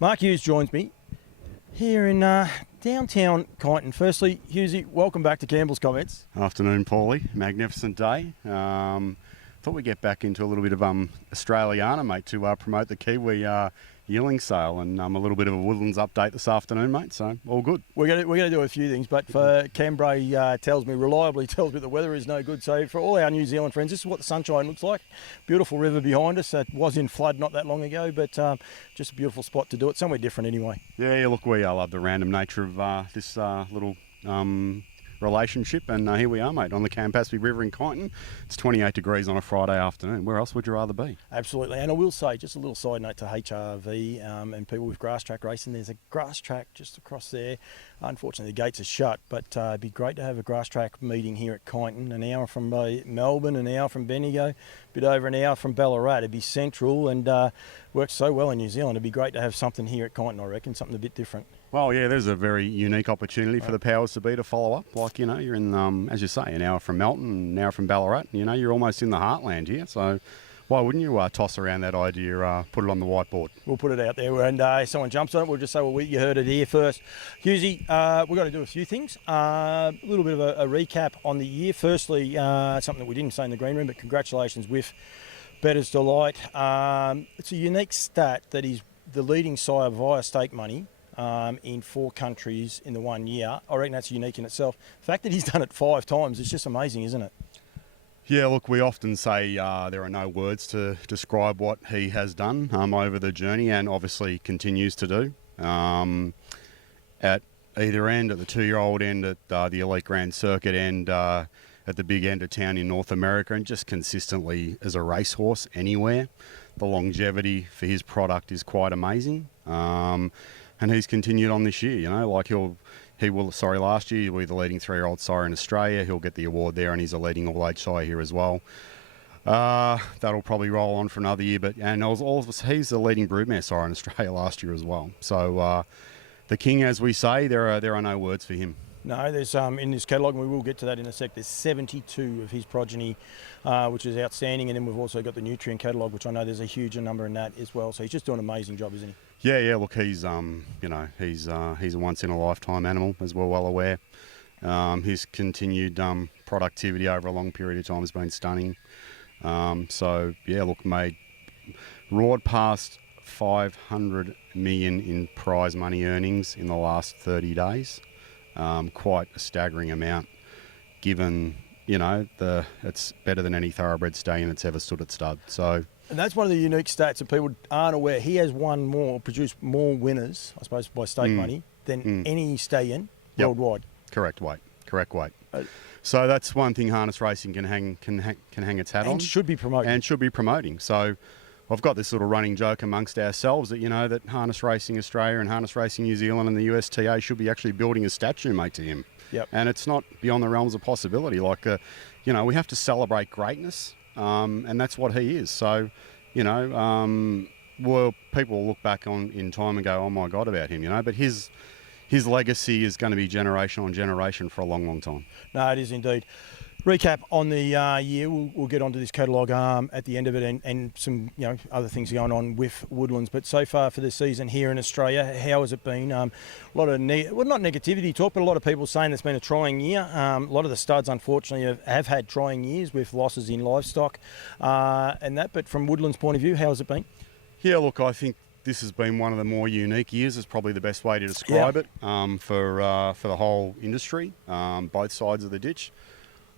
Mark Hughes joins me here in downtown Kyneton. Firstly, Hughesy, welcome back to Campbell's Comments. Afternoon, Paulie. Magnificent day. Thought we'd get back into a little bit of Australiana, mate, to promote the Kiwi yearling sale, and a little bit of a Woodlands update this afternoon, mate. So all good. We're going to do a few things, but for Canberra, reliably tells me the weather is no good. So for all our New Zealand friends, this is what the sunshine looks like. Beautiful river behind us. It was in flood not that long ago, but just a beautiful spot to do it. Somewhere different anyway. Yeah, look, we love the random nature of this little relationship, and here we are, mate, on the Campaspe River in Kyneton. It's 28 degrees on a Friday afternoon. Where else would you rather be? Absolutely. And I will say, just a little side note to HRV and people with grass track racing, there's a grass track just across there. Unfortunately, the gates are shut, but it'd be great to have a grass track meeting here at Kyneton, an hour from Melbourne, an hour from Bendigo, a bit over an hour from Ballarat. It'd be central and works so well in New Zealand. It'd be great to have something here at Kyneton, I reckon, something a bit different. Well, yeah, there's a very unique opportunity for the powers to be to follow up. Like, you're in, as you say, an hour from Melton, an hour from Ballarat. You're almost in the heartland here. So why wouldn't you toss around that idea, put it on the whiteboard? We'll put it out there, and if someone jumps on it, we'll just say, well, you heard it here first. Hughesy, we've got to do a few things. A little bit of a recap on the year. Firstly, something that we didn't say in the green room, but congratulations with Bettor's Delight. It's a unique stat that he's the leading sire via stake money in 4 countries in the 1 year. I reckon that's unique in itself. The fact that he's done it 5 times is just amazing, isn't it? Yeah, look, we often say there are no words to describe what he has done over the journey, and obviously continues to do. At either end, at the 2-year-old end, at the Elite Grand Circuit end, at the big end of town in North America, and just consistently as a racehorse anywhere. The longevity for his product is quite amazing. And he's continued on this year, last year he'll be the leading 3-year-old sire in Australia. He'll get the award there, and he's a leading all-age sire here as well. That'll probably roll on for another year, he's the leading broodmare sire in Australia last year as well. So the king, as we say, there are no words for him. No, there's in this catalogue, and we will get to that in a sec, there's 72 of his progeny, which is outstanding. And then we've also got the nutrient catalogue, which I know there's a huge number in that as well. So he's just doing an amazing job, isn't he? Yeah. Look, he's he's a once in a lifetime animal, as we're well aware. His continued productivity over a long period of time has been stunning. Made roared past 500 million in prize money earnings in the last 30 days. Quite a staggering amount, given it's better than any thoroughbred stallion that's ever stood at stud. So. And that's one of the unique stats that people aren't aware. He has produced more winners, I suppose, by stake money than any stallion worldwide. Correct weight. So that's one thing harness racing can hang its hat on. And should be promoting. So I've got this little running joke amongst ourselves that, that Harness Racing Australia and Harness Racing New Zealand and the USTA should be actually building a statue, mate, to him. Yep. And it's not beyond the realms of possibility. Like, we have to celebrate greatness. And that's what he is. So, people will look back in time and go, oh my God, about him, But his legacy is going to be generation on generation for a long, long time. No, it is indeed. Recap on the year. We'll get onto this catalogue at the end of it, and some other things going on with Woodlands. But so far for the season here in Australia, how has it been? A lot of not negativity talk, but a lot of people saying it's been a trying year. A lot of the studs, unfortunately, have had trying years with losses in livestock and that. But from Woodlands' point of view, how has it been? Yeah, look, I think this has been one of the more unique years. Is probably the best way to describe it for the whole industry, both sides of the ditch.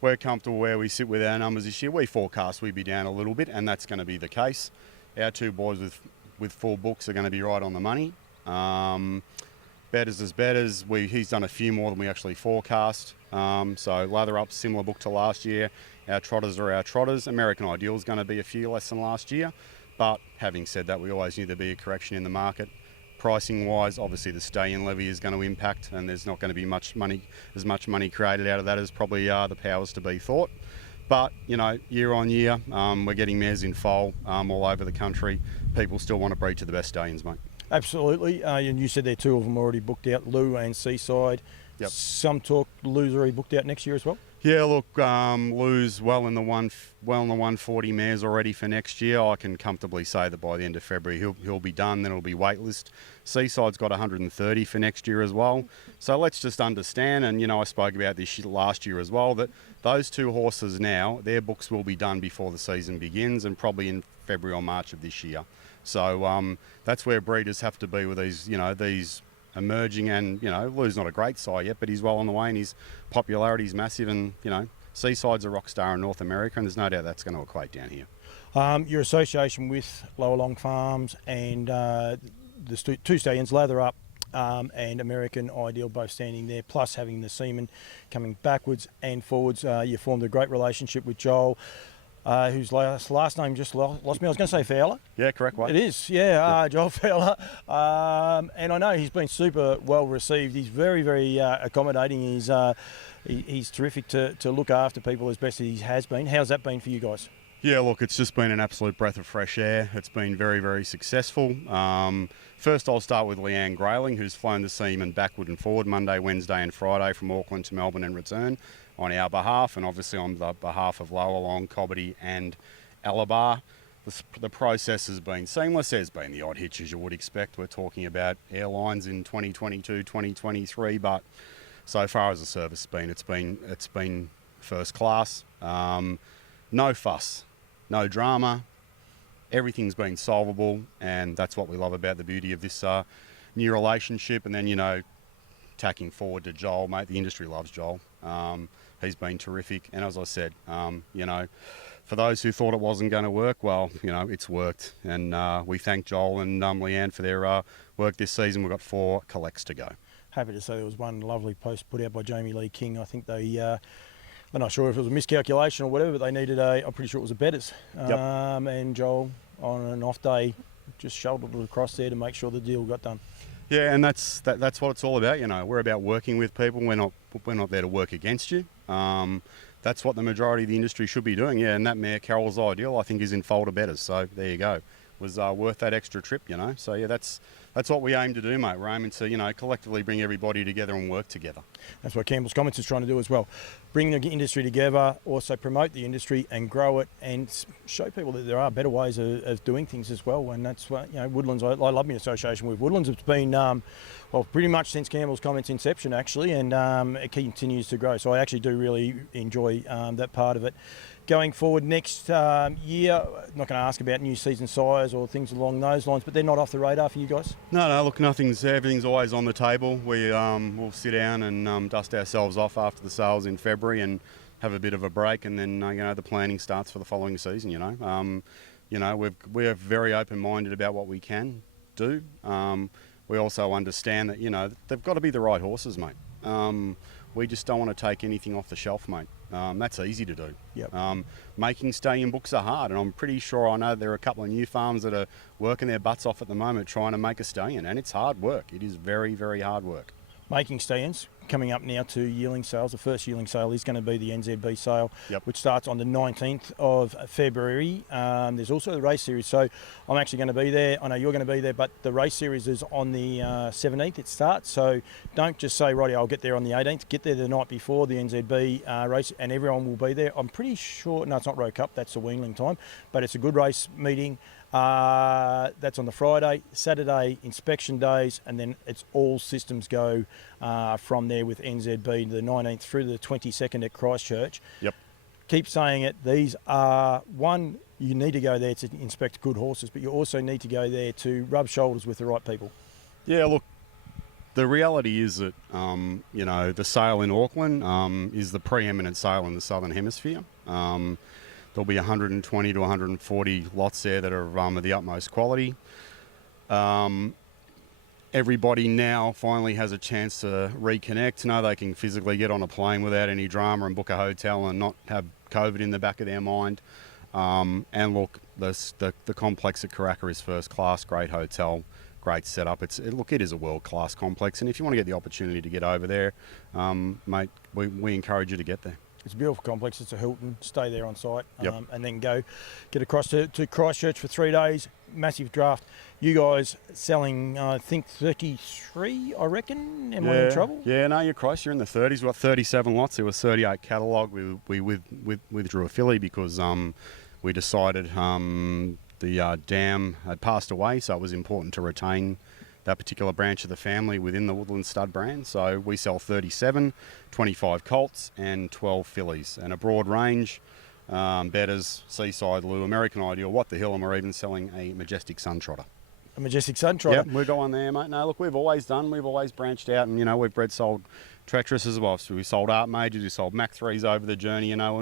We're comfortable where we sit with our numbers this year. We forecast we'd be down a little bit, and that's going to be the case. Our 2 boys with full books are going to be right on the money. Bettors as bettors. He's done a few more than we actually forecast. So lather up, similar book to last year. Our trotters are our trotters. American Ideal is going to be a few less than last year. But having said that, we always knew there'd be a correction in the market. Pricing wise, obviously the stallion levy is going to impact, and there's not going to be as much money created out of that as probably the powers to be thought. But year on year, we're getting mares in foal all over the country. People still want to breed to the best stallions, mate. Absolutely. And you said there 2 of them already booked out, Lou and Seaside. Yep. Some talk losery booked out next year as well. Yeah, look, Lou's well in the 140 mares already for next year. I can comfortably say that by the end of February he'll be done. Then it'll be waitlist. Seaside's got 130 for next year as well. So let's just understand, and I spoke about this last year as well, that those two horses now, their books will be done before the season begins, and probably in February or March of this year. So that's where breeders have to be with these emerging, and Lou's not a great sire yet, but he's well on the way, and his popularity's massive, and Seaside's a rock star in North America, and there's no doubt that's going to equate down here. Your association with Lower Long Farms and the two stallions, Lather Up and American Ideal, both standing there, plus having the seamen coming backwards and forwards. You formed a great relationship with Joel, whose last name just lost me. I was going to say Fowler. Yeah, correct. What? It is, yeah, Joel Fowler. And I know he's been super well received. He's very, very accommodating. He's terrific to look after people as best as he has been. How's that been for you guys? Yeah, look, it's just been an absolute breath of fresh air. It's been very, very successful. First, I'll start with Leanne Grayling, who's flown the seamen backward and forward Monday, Wednesday and Friday from Auckland to Melbourne and return on our behalf, and obviously on the behalf of Lower Long, Cobbity and Alabar. The process has been seamless. There's been the odd hitch, as you would expect. We're talking about airlines in 2022, 2023, but so far as the service has been, it's been first class. No fuss, no drama. Everything's been solvable, and that's what we love about the beauty of this new relationship. And then, tacking forward to Joel, mate, the industry loves Joel. He's been terrific. And as I said, for those who thought it wasn't going to work, well, it's worked. And we thank Joel and Leanne for their work this season. We've got 4 collects to go. Happy to say there was one lovely post put out by Jamie Lee King. I think I'm not sure if it was a miscalculation or whatever, but they needed I'm pretty sure it was a betters. Yep. And Joel, on an off day, just shouldered it across there to make sure the deal got done. Yeah, and that's what it's all about. We're about working with people. We're not there to work against you. That's what the majority of the industry should be doing. Yeah, and that mare, Carol's Ideal, I think is in folder betters. So there you go. Was worth that extra trip, So yeah, that's what we aim to do, mate. We're aiming to, collectively bring everybody together and work together. That's what Campbell's Comments is trying to do as well. Bring the industry together, also promote the industry and grow it, and show people that there are better ways of doing things as well. And that's what, Woodlands, I love my association with Woodlands. It's been, pretty much since Campbell's Comments inception, actually, and it continues to grow. So I actually do really enjoy that part of it. Going forward next year, I'm not going to ask about new season sires or things along those lines, but they're not off the radar for you guys? No, look, everything's always on the table. We'll sit down and dust ourselves off after the sales in February and have a bit of a break, and then the planning starts for the following season. We're very open-minded about what we can do. We also understand that they've got to be the right horses, mate. We just don't want to take anything off the shelf, mate. That's easy to do. Yep. Making stallion books are hard, and I'm pretty sure I know there are a couple of new farms that are working their butts off at the moment trying to make a stallion, and it's hard work. It is very, very hard work. Making stallions, coming up now to yearling sales. The first yearling sale is going to be the NZB sale, yep, which starts on the 19th of February. There's also the race series, so I'm actually going to be there. I know you're going to be there, but the race series is on the 17th. It starts, so don't just say, righty, I'll get there on the 18th. Get there the night before the NZB race, and everyone will be there. I'm pretty sure, no, it's not Roe Cup, that's the weanling time, but it's a good race meeting. That's on the Friday. Saturday, inspection days, and then it's all systems go from there with NZB the 19th through the 22nd at Christchurch. Yep. Keep saying it. These are, you need to go there to inspect good horses, but you also need to go there to rub shoulders with the right people. Yeah, look, the reality is that, the sale in Auckland is the preeminent sale in the Southern Hemisphere. There'll be 120 to 140 lots there that are of the utmost quality. Everybody now finally has a chance to reconnect. Know they can physically get on a plane without any drama and book a hotel and not have COVID in the back of their mind. And look, the complex at Karaka is first class, great hotel, great setup. It is a world-class complex, and if you want to get the opportunity to get over there, mate, we encourage you to get there. It's a beautiful complex. It's a Hilton. Stay there on site, Yep. and then go get across to Christchurch for 3 days. Massive draft. You guys selling, I think 33. I reckon. Am I in trouble? Yeah, no, you're close. You're in the 30s. We've got 37 lots. There was 38 catalogue. We withdrew a filly because we decided the dam had passed away, so it was important to retain that particular branch of the family within the Woodlands Stud brand. So we sell 37, 25 colts and 12 fillies, and a broad range, betters, Seaside Lou, American Ideal, What the Hill, and we're even selling a Majestic Sun Trotter. A Majestic Sun Trotter. Yeah, we're going there, mate. No, look, we've always branched out, and, you know, we've bred, sold treacherous as well. So we sold Art Majors, we sold Mac 3s over the journey. You know,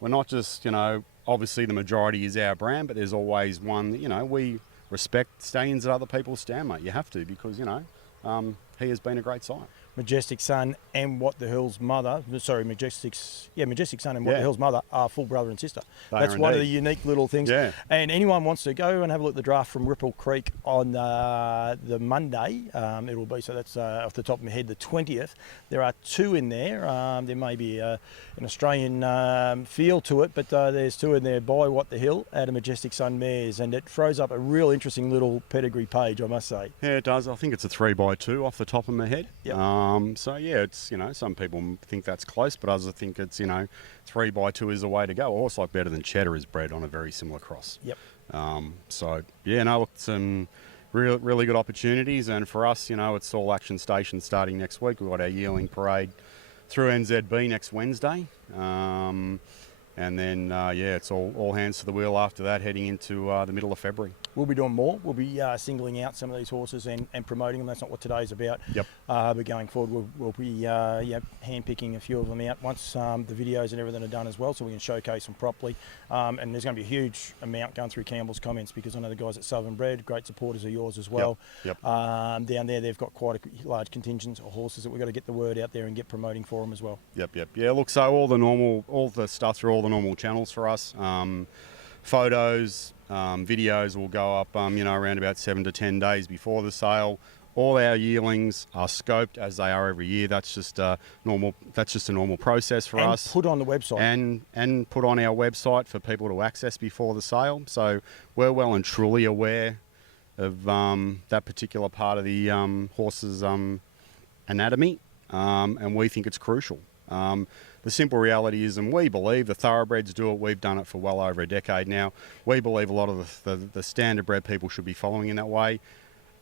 we're not just, you know, obviously the majority is our brand, but there's always one that, you know, we respect stallions that other people stand, mate. You have to, because, you know, he has been a great sight. Majestic Sun and What the Hill's mother, Majestic Sun and What the Hill's mother are full brother and sister. That's one of the unique little things. Yeah. And anyone wants to go and have a look at the draft from Ripple Creek on the Monday, it'll be, so that's off the top of my head, the 20th. There are 2 in there. There may be an Australian feel to it, but there's 2 in there by What the Hill at a Majestic Sun mares, and it throws up a real interesting little pedigree page, I must say. Yeah, it does. I think it's a 3x2 off the top of my head. Yep. So yeah, it's, you know, some people think that's close, but others think it's, you know, 3x2 is the way to go. A horse like Better Than Cheddar is bred on a very similar cross. Yep. So yeah, no, look, some really good opportunities, and for us, you know, it's all action stations starting next week. We've got our yearling parade through NZB next Wednesday. And then, it's all hands to the wheel after that, heading into the middle of February. We'll be doing more. We'll be singling out some of these horses and promoting them. That's not what today's about. Yep. But going forward, we'll be hand-picking a few of them out once the videos and everything are done as well, so we can showcase them properly. And there's going to be a huge amount going through Campbell's comments, because I know the guys at Southern Bred, great supporters of yours as well. Yep. Down there, they've got quite a large contingent of horses that we've got to get the word out there and get promoting for them as well. Yep. Yeah, look, so all the stuff through all the normal channels for us. Photos, videos will go up, around about 7 to 10 days before the sale. All our yearlings are scoped as they are every year. That's just a normal process for us. And put on the website. And put on our website for people to access before the sale. So we're well and truly aware of that particular part of the horse's anatomy, and we think it's crucial. The simple reality is, and we believe the thoroughbreds do it, we've done it for well over a decade now, we believe a lot of the standardbred people should be following in that way.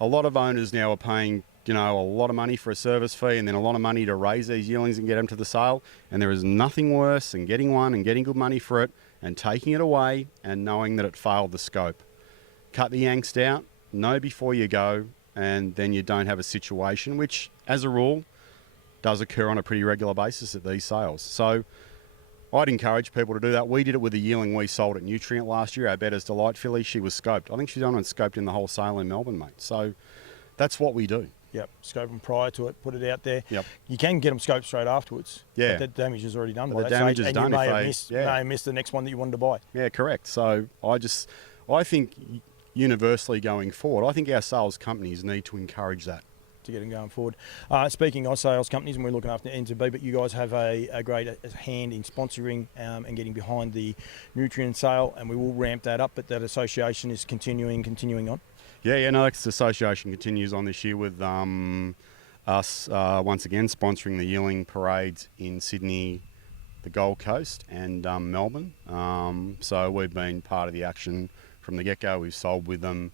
A lot of owners now are paying, a lot of money for a service fee and then a lot of money to raise these yearlings and get them to the sale, and there is nothing worse than getting one and getting good money for it and taking it away and knowing that it failed the scope. Cut the angst out, know before you go, and then you don't have a situation, which, as a rule, does occur on a pretty regular basis at these sales. So I'd encourage people to do that. We did it with a yearling we sold at Nutrient last year, our Better's Delight filly. She was scoped. I think she's on and scoped in the whole sale in Melbourne, mate. So that's what we do. Yep, scope them prior to it, put it out there. Yep. You can get them scoped straight afterwards. Yeah. But the damage is already done. But the damage is done. And you may have missed the next one that you wanted to buy. Yeah, correct. So I think universally going forward, I think our sales companies need to encourage that. To get them going forward. Speaking of sales companies, and we're looking after NZB, but you guys have a great hand in sponsoring and getting behind the Nutrient sale, and we will ramp that up, but that association is continuing on. Yeah, no, the association continues on this year with us once again sponsoring the yearling parades in Sydney, the Gold Coast and Melbourne. So we've been part of the action from the get-go. We've sold with them.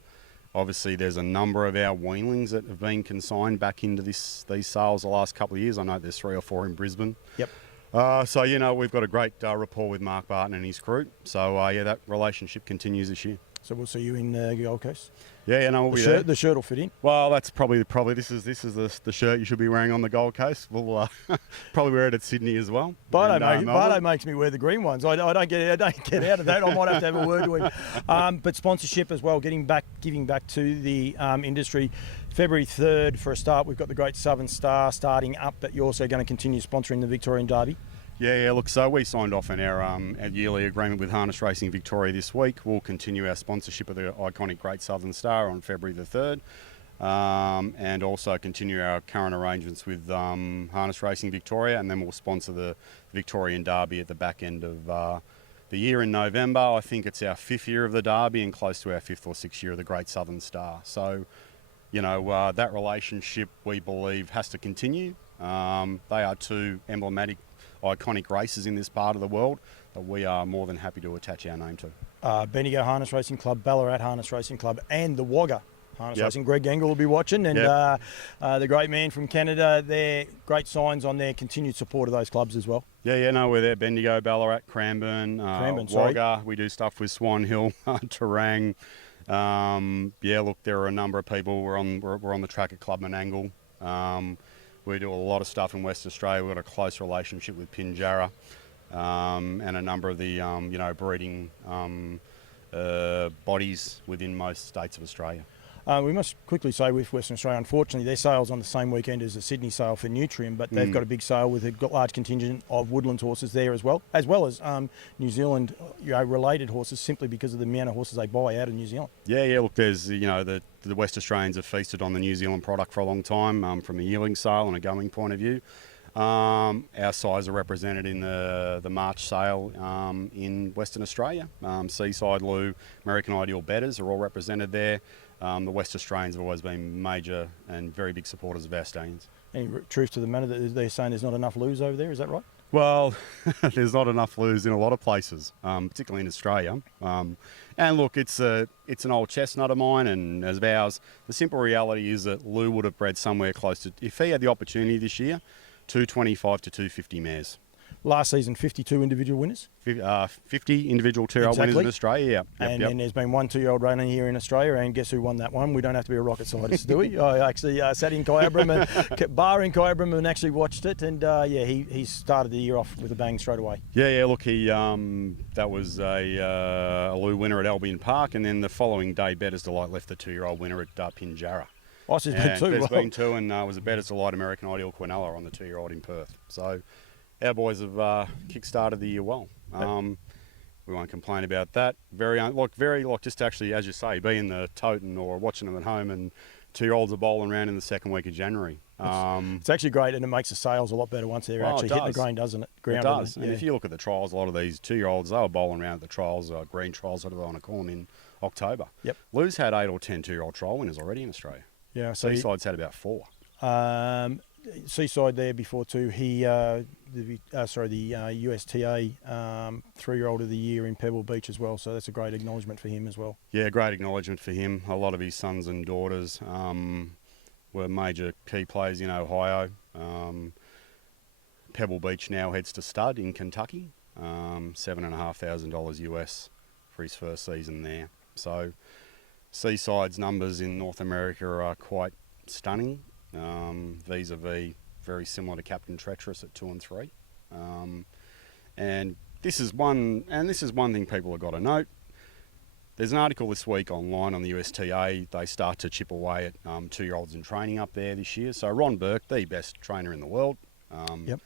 Obviously, there's a number of our weanlings that have been consigned back into these sales the last couple of years. I know there's 3 or 4 in Brisbane. Yep. So, we've got a great rapport with Mark Barton and his crew. So, that relationship continues this year. So we'll see you in the Gold Coast. Yeah, we'll be there. The shirt will fit in. Well, that's probably this is the shirt you should be wearing on the Gold Coast. We'll probably wear it at Sydney as well. Bardo makes me wear the green ones. I don't get out of that. I might have to have a word to him. But sponsorship as well, giving back to the industry. February 3rd for a start. We've got the Great Southern Star starting up, but you're also going to continue sponsoring the Victorian Derby. Yeah, look, so we signed off on our yearly agreement with Harness Racing Victoria this week. We'll continue our sponsorship of the iconic Great Southern Star on February the 3rd. and also continue our current arrangements with Harness Racing Victoria, and then we'll sponsor the Victorian Derby at the back end of the year in November. I think it's our 5th year of the Derby and close to our 5th or 6th year of the Great Southern Star. So, that relationship, we believe, has to continue. They are two emblematic, iconic races in this part of the world that we are more than happy to attach our name to. Bendigo Harness Racing Club, Ballarat Harness Racing Club, and the Wagga Harness Racing. Greg Engel will be watching, and the great man from Canada. They're great signs on their continued support of those clubs as well. We're there. Bendigo, Ballarat, Cranbourne, Wagga. We do stuff with Swan Hill, Terang. There are a number of people. We're on the track at Club Menangle. We do a lot of stuff in West Australia. We've got a close relationship with Pinjarra, and a number of the breeding bodies within most states of Australia. We must quickly say with Western Australia, unfortunately, their sale's on the same weekend as the Sydney sale for Nutrien, but they've got a big sale with a large contingent of Woodlands horses there as well as New Zealand related horses, simply because of the amount of horses they buy out of New Zealand. Look, there's the West Australians have feasted on the New Zealand product for a long time, from a yearling sale and a going point of view. Our size are represented in the March sale in Western Australia. Seaside, Lou, American Ideal Betters are all represented there. The West Australians have always been major and very big supporters of our stallions. Any truth to the matter that they're saying there's not enough Loos over there, is that right? Well, there's not enough Loos in a lot of places, particularly in Australia. And look, it's an old chestnut of mine and as of ours. The simple reality is that Lou would have bred somewhere close to, if he had the opportunity this year, 225 to 250 mares. Last season, 52 individual winners. 50 individual two-year-old winners in Australia, And there's been one two-year-old running here in Australia, and guess who won that one? We don't have to be a rocket scientist, do we? I actually sat in Kyabram, bar in Kyabram, and actually watched it, and he started the year off with a bang straight away. Look, he that was a Lou winner at Albion Park, and then the following day, Better's Delight left the two-year-old winner at Pinjarra. Oh, so there's been two. There's been two, and was a Better's Delight American Ideal Quinella on the two-year-old in Perth. So our boys have kick-started the year well. We won't complain about that. Just actually, as you say, being the toten or watching them at home, and two-year-olds are bowling around in the second week of January. It's actually great, and it makes the sales a lot better once they're actually hitting the grain, doesn't it? It does. And if you look at the trials, a lot of these two-year-olds, they were bowling around at the trials, green trials that are on a corn in October. Yep. Lou's had 8 or 10 two-year-old trial winners already in Australia. Yeah. So Seaside's had about 4. Seaside there before too. He the USTA 3-year-old of the year in Pebble Beach as well. So that's a great acknowledgement for him as well. Yeah, great acknowledgement for him. A lot of his sons and daughters were major key players in Ohio. Pebble Beach now heads to stud in Kentucky. $7,500 US for his first season there. So Seaside's numbers in North America are quite stunning. Vis-a-vis very similar to Captain Treacherous at 2 and 3. And this is one thing people have got to note. There's an article this week online on the USTA. They start to chip away at two-year-olds in training up there this year. So Ron Burke, the best trainer in the world. And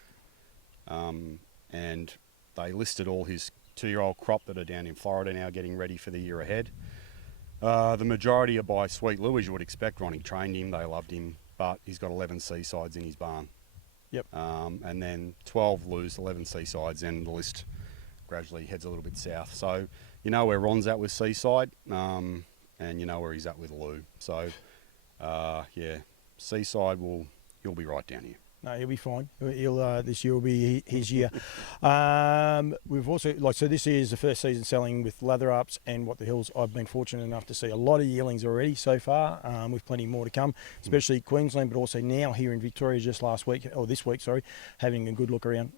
they listed all his two-year-old crop that are down in Florida now getting ready for the year ahead. The majority are by Sweet Lou, as you would expect. Ronnie trained him, they loved him, but he's got 11 Seasides in his barn. And then 12 Lou's, 11 Seasides, and the list gradually heads a little bit south. So you know where Ron's at with Seaside, and you know where he's at with Lou. So, Seaside he'll be right down here. No, he'll be fine. This year will be his year. We've also, so this is the first season selling with lather ups and What the Hills. I've been fortunate enough to see a lot of yearlings already so far, with plenty more to come, especially Queensland, but also now here in Victoria just this week, having a good look around.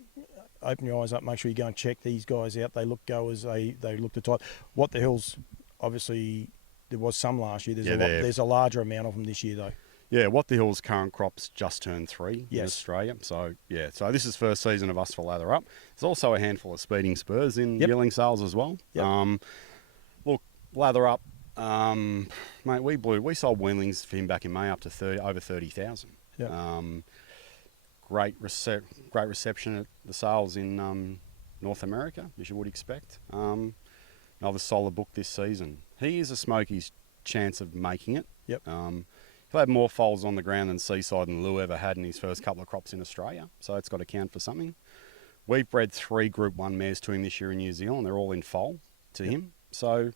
Open your eyes up, make sure you go and check these guys out. They look goers, they look the type. What the Hills, obviously, there was some last year. There's a larger amount of them this year, though. Yeah, What the Hill's current crop's just turned 3 in Australia. So, so this is first season of us for Lather Up. There's also a handful of speeding spurs in yearling sales as well. Look, Lather Up, mate, we sold weanlings for him back in May up to over 30,000. Great reception at the sales in North America, as you would expect. Another solid book this season. He is a Smokey's chance of making it. He'll have more foals on the ground than Seaside and Lou ever had in his first couple of crops in Australia, so it's got to count for something. We've bred 3 Group 1 mares to him this year in New Zealand. They're all in foal to him, so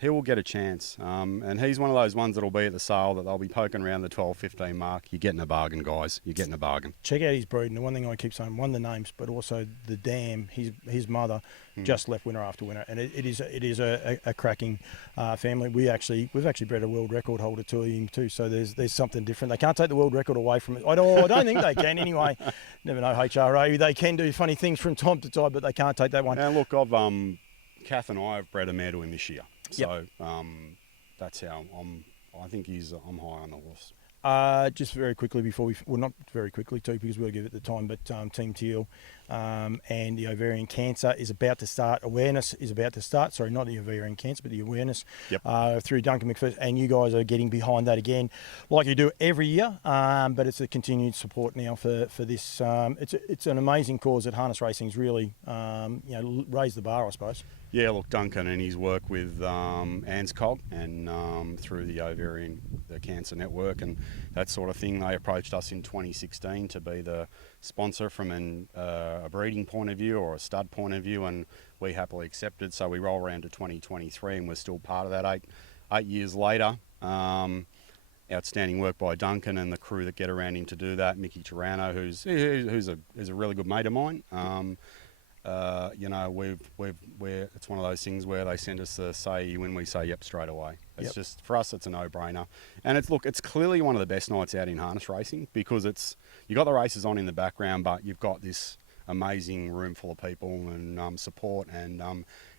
he will get a chance. And he's one of those ones that'll be at the sale that they'll be poking around the 12-15 mark. You're getting a bargain, guys. You're getting a bargain. Check out his breed. And the one thing I keep saying, one, the names, but also the dam. His mother just left winner after winner, and it is a cracking family. We've actually bred a world record holder to him too. So there's something different. They can't take the world record away from it. I don't think they can anyway. Never know, HRA. They can do funny things from time to time, but they can't take that one. And look, Kath and I have bred a mare to him this year. So that's how I think I'm high on the horse. Just very quickly before not very quickly too, because we'll give it the time, but Team Teal and the ovarian cancer is about to start. Awareness is about to start. Sorry, not the ovarian cancer, but the awareness through Duncan McPherson. And you guys are getting behind that again, like you do every year. But it's a continued support now for this. It's an amazing cause that harness racing's really raised the bar, I suppose. Yeah, look, Duncan and his work with ANZCOG and through the Cancer Network and that sort of thing, they approached us in 2016 to be the sponsor from a breeding point of view or a stud point of view, and we happily accepted. So we roll around to 2023 and we're still part of that 8 years later. Outstanding work by Duncan and the crew that get around him to do that. Mickey Tirano, who's a really good mate of mine. It's one of those things where they send us a say when we say yep straight away. It's just, for us, it's a no-brainer. And it's clearly one of the best nights out in harness racing because you got the races on in the background, but you've got this amazing room full of people and support and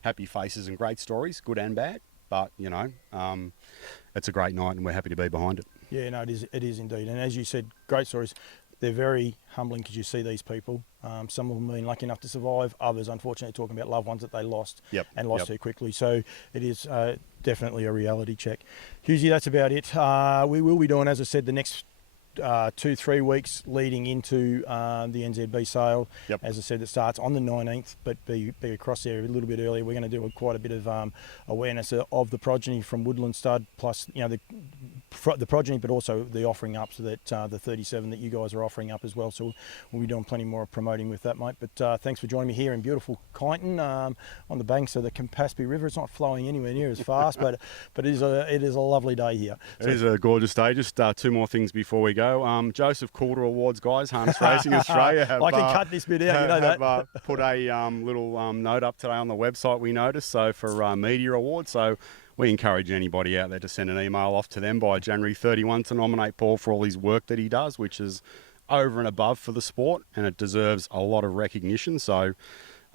happy faces and great stories, good and bad. But it's a great night and we're happy to be behind it. Yeah, no, it is indeed. And as you said, great stories. They're very humbling because you see these people. Some of them have been lucky enough to survive. Others, unfortunately, talking about loved ones that they lost and lost too quickly. So it is definitely a reality check. Hughesy, that's about it. We will be doing, as I said, the next 2-3 weeks leading into the NZB sale. As I said, it starts on the 19th, but be across there a little bit earlier. We're going to do quite a bit of awareness of the progeny from Woodlands Stud, plus the progeny, but also the offering up, so that the 37 that you guys are offering up as well. So we'll be doing plenty more promoting with that, mate. But thanks for joining me here in beautiful Kyneton on the banks of the Campaspe River. It's not flowing anywhere near as fast, but it is a lovely day here. So, it is a gorgeous day. Just 2 more things before we go. Joseph Calder Awards, guys, Harness Racing Australia have, I can cut this bit out, you know that. Have put a little note up today on the website, we noticed, so for media awards. So we encourage anybody out there to send an email off to them by January 31 to nominate Paul for all his work that he does, which is over and above for the sport, and it deserves a lot of recognition. So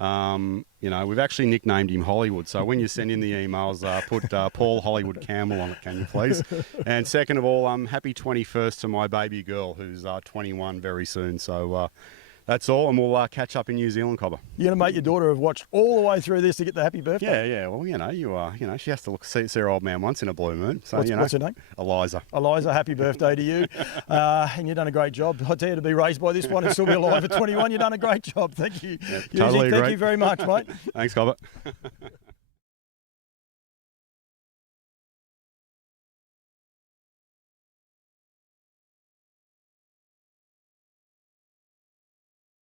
we've actually nicknamed him Hollywood. So when you send in the emails, put Paul Hollywood Campbell on it, can you please? And second of all, happy 21st to my baby girl, who's 21 very soon. So that's all, and we'll catch up in New Zealand, Cobber. You're going to make your daughter have watched all the way through this to get the happy birthday? Yeah. Well, she has to see her old man once in a blue moon. So, what's her name? Eliza. Eliza, happy birthday to you. And you've done a great job. I tell you, to be raised by this one and still be alive at 21, you've done a great job. Thank you. Yeah, totally Thank you very much, mate. Thanks, Cobber.